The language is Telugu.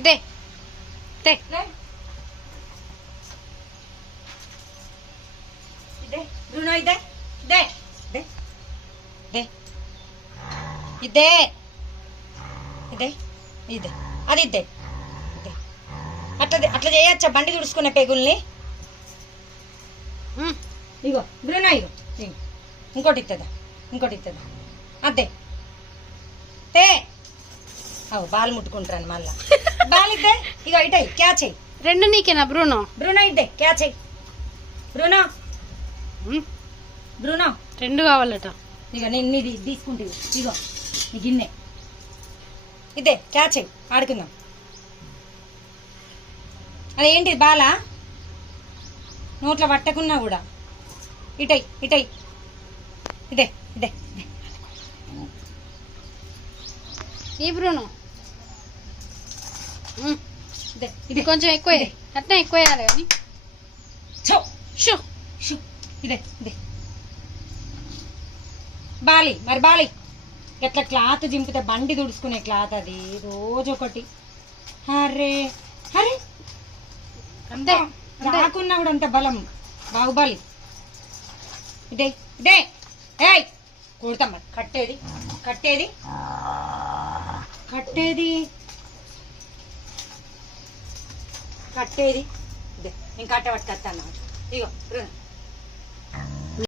ఇదే తే ఇదే బ్రూనో ఇదే ఇదే ఇదే ఇదే ఇదే ఇదే అది ఇదే ఇదే అట్లా అట్లా చేయొచ్చా బండి తుడుచుకునే పెగుల్ని? ఇగో బ్రూనో ఇగో ఇంకోటి ఇస్తుందా అదే తే అవు బాల్ ముట్టుకుంటాను మళ్ళా బాల్ ఇద్దే ఇగో ఇటే క్యాచ్ అయ్యి రెండు నీకేనా బ్రూనో? బ్రూనో ఇద్దే క్యాచ్ అయ్యి బ్రూనో బ్రూనో రెండు కావాలట. ఇక నేను నీది తీసుకుంటే ఇగో నీ గిన్నె ఇదే క్యాచ్ అయ్యి ఆడుకుందాం. అదేంటి బాలా నోట్లో పట్టకున్నా కూడా ఇటై ఇదే ఇదే ఈ బ్రూనో ఇదే ఇది కొంచెం ఎక్కువ అట్లా ఎక్కువ వేయాలి కానీ ఛో షో షో ఇదే బాలి మరి బాలి ఎట్లా క్లాత్ జింపితే బండి తుడుచుకునే క్లాత్ అది రోజు ఒకటి. అరే అరే అంతే రాకున్నా కూడా అంత బలం బాహుబలి. ఇదే ఏయ్ కొడతాం మరి కట్టేది ఇదే నేను కట్ట పట్టుకొస్తాను. ఇగో